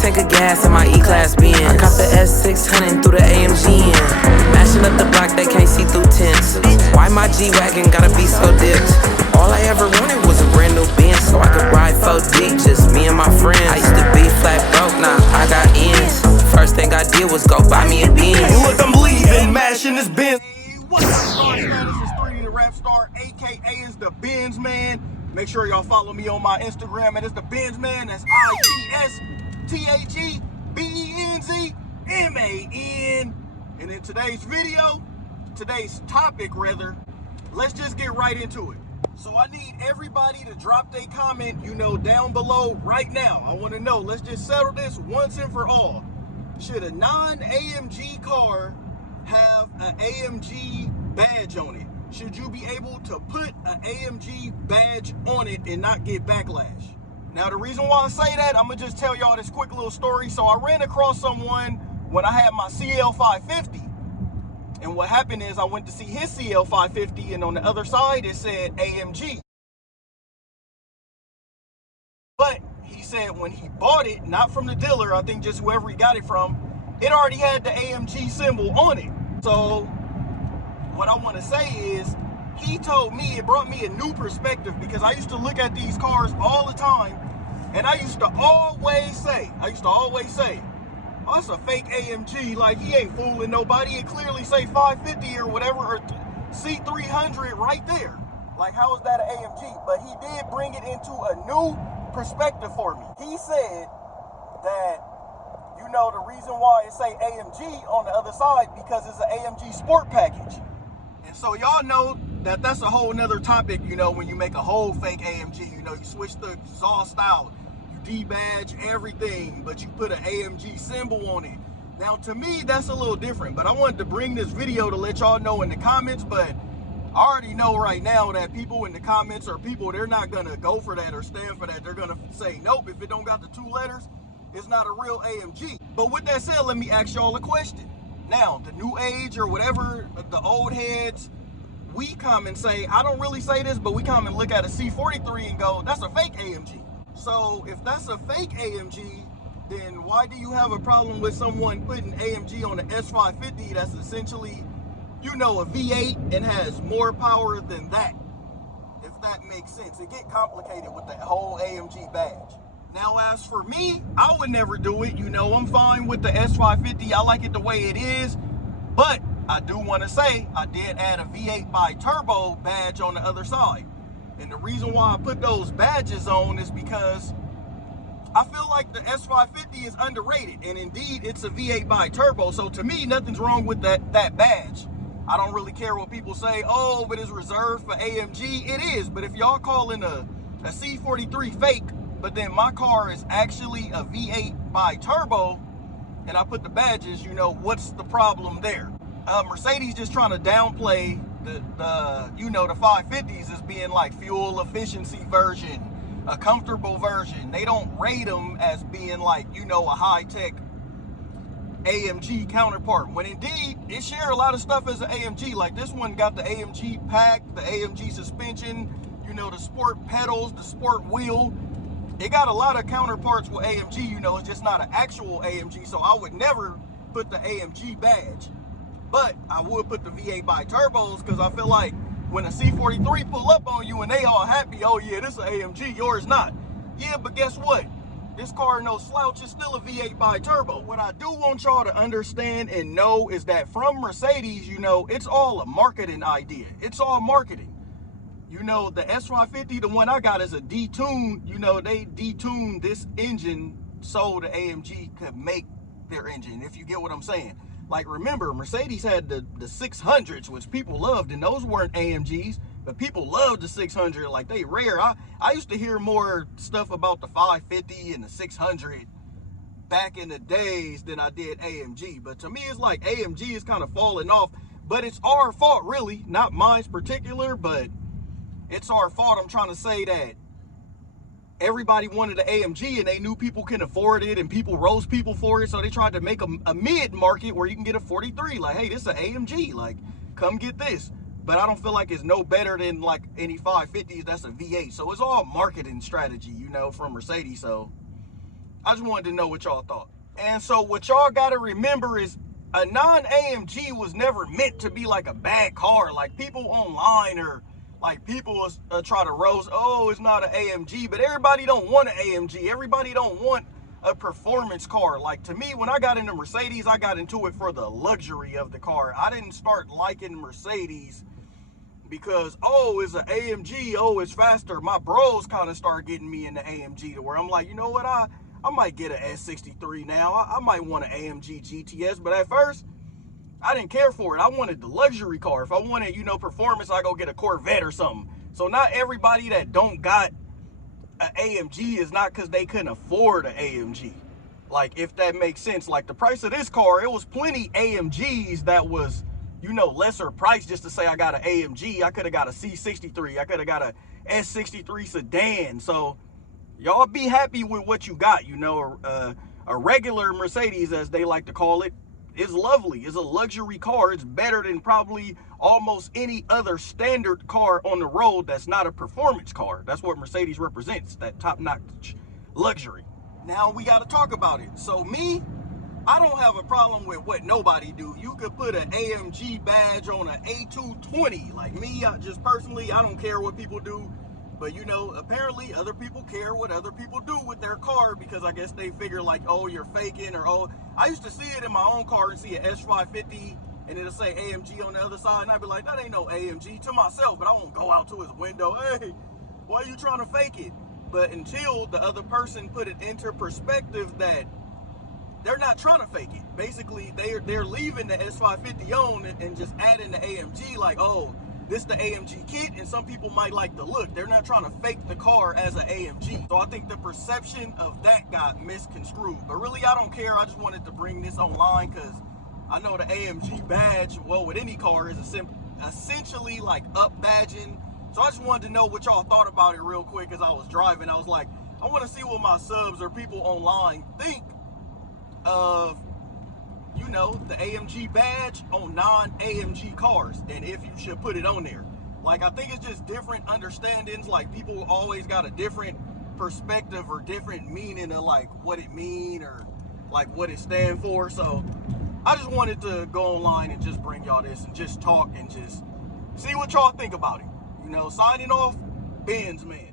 tank of gas in my E-Class Benz. I cop the S600 and threw the AMG in. Mashing up the block, they can't see through tents. Why my G-Wagon gotta be so dipped? All I ever wanted was a brand new Benz, so I could ride 4 deep, just me and my friends. I used to be flat broke, now I got ends. First thing I did was go buy me a Benz. Look, I'm leaving, mashing this Benz. What's up, star status? It's 3D the Rap Star, aka is the Benz Man. Make sure y'all follow me on my Instagram, and it's the Benz Man. That's ITSTAGBENZMAN. And in today's video, today's topic rather, let's just get right into it. So I need everybody to drop their comment, down below right now. I want to know, let's just settle this once and for all. Should a non-AMG car have an AMG badge on it? Should you be able to put an AMG badge on it and not get backlash? Now, the reason why I say that, I'm going to just tell y'all this quick little story. So I ran across someone when I had my CL550. And what happened is I went to see his CL550, and on the other side it said AMG. But he said when he bought it, not from the dealer, I think just whoever he got it from, it already had the AMG symbol on it. So what I want to say is, he told me, it brought me a new perspective, because I used to look at these cars all the time, and I used to always say, oh, it's a fake AMG, like he ain't fooling nobody. It clearly say 550 or whatever, or C300 right there. Like, how is that an AMG? But he did bring it into a new perspective for me. He said that, the reason why it say AMG on the other side, because it's an AMG sport package. And so y'all know that that's a whole nother topic, when you make a whole fake AMG, you switch the exhaust out, you debadge everything, but you put an AMG symbol on it. Now, to me, that's a little different, but I wanted to bring this video to let y'all know in the comments. But I already know right now that people in the comments are people, they're not gonna go for that or stand for that. They're gonna say, nope, if it don't got the 2 letters, it's not a real AMG. But with that said, let me ask y'all a question. Now, the new age or whatever, the old heads, we come and say, I don't really say this, but we come and look at a C43 and go, that's a fake AMG. So if that's a fake AMG, then why do you have a problem with someone putting AMG on the S550 that's essentially, a V8 and has more power than that? If that makes sense. It get complicated with that whole AMG badge. Now, as for me, I would never do it. I'm fine with the S550. I like it the way it is. But I do want to say I did add a V8 bi-turbo badge on the other side. And the reason why I put those badges on is because I feel like the S550 is underrated. And indeed, it's a V8 bi-turbo. So to me, nothing's wrong with that badge. I don't really care what people say, oh, but it's reserved for AMG. It is. But if y'all calling a C43 fake, but then my car is actually a V8 bi-turbo, and I put the badges, what's the problem there? Mercedes just trying to downplay the 550s as being like fuel efficiency version, a comfortable version. They don't rate them as being like, a high-tech AMG counterpart, when indeed it share a lot of stuff as an AMG. Like, this one got the AMG pack, the AMG suspension, the sport pedals, the sport wheel. It got a lot of counterparts with AMG, it's just not an actual AMG. So I would never put the AMG badge, but I would put the V8 bi-turbos, because I feel like when a C43 pull up on you and they all happy, oh yeah, this is an AMG, yours not. Yeah, but guess what? This car, no slouch, is still a V8 bi-turbo. What I do want y'all to understand and know is that from Mercedes, it's all a marketing idea. It's all marketing. The S550, the one I got, is a detuned, they detuned this engine so the AMG could make their engine, if you get what I'm saying. Like, remember, Mercedes had the 600s, which people loved, and those weren't AMGs, but people loved the 600, like, they rare. I used to hear more stuff about the 550 and the 600 back in the days than I did AMG. But to me, it's like AMG is kind of falling off, but it's our fault, really, not mine's particular, but it's our fault. I'm trying to say that everybody wanted an AMG and they knew people can afford it, and people rose people for it. So they tried to make a mid market where you can get a 43. Like, hey, this is an AMG. Like, come get this. But I don't feel like it's no better than like any 550s that's a V8. So it's all marketing strategy, from Mercedes. So I just wanted to know what y'all thought. And so what y'all got to remember is a non-AMG was never meant to be like a bad car. Like people online or like people try to roast, oh, it's not an AMG, but everybody don't want an AMG. Everybody don't want a performance car. Like to me, when I got into Mercedes, I got into it for the luxury of the car. I didn't start liking Mercedes because, oh, it's an AMG, oh, it's faster. My bros kind of start getting me into AMG to where I'm like, you know what, I might get an S63 now. I might want an AMG GTS, but at first, I didn't care for it. I wanted the luxury car. If I wanted, you know, performance, I go get a Corvette or something. So not everybody that don't got an AMG is not because they couldn't afford an AMG. Like, if that makes sense. Like, the price of this car, it was plenty AMGs that was, you know, lesser price just to say I got an AMG. I could have got a C63. I could have got a S63 sedan. So, y'all be happy with what you got. You know, a regular Mercedes, as they like to call it, is lovely. It's a luxury car. It's better than probably almost any other standard car on the road that's not a performance car. That's what Mercedes represents, that top-notch luxury. Now we got to talk about it. So me, I don't have a problem with what nobody do. You could put an AMG badge on an A220. Like me, just personally, I don't care what people do. But, you know, apparently other people care what other people do with their car because I guess they figure like, oh, you're faking or, oh, I used to see it in my own car and see an S550 and it'll say AMG on the other side. And I'd be like, that ain't no AMG to myself, but I won't go out to his window. Hey, why are you trying to fake it? But until the other person put it into perspective that they're not trying to fake it. Basically, they're leaving the S550 on and just adding the AMG like, oh, this the AMG kit, and some people might like the look. They're not trying to fake the car as an AMG. So I think the perception of that got misconstrued. But really, I don't care. I just wanted to bring this online because I know the AMG badge, well, with any car, is essentially like up badging. So I just wanted to know what y'all thought about it real quick as I was driving. I was like, I want to see what my subs or people online think of, you know, the AMG badge on non-AMG cars and if you should put it on there. Like, I think it's just different understandings. Like, people always got a different perspective or different meaning of like what it mean or like what it stand for. So I just wanted to go online and just bring y'all this and just talk and just see what y'all think about it. You know, signing off, Benz man.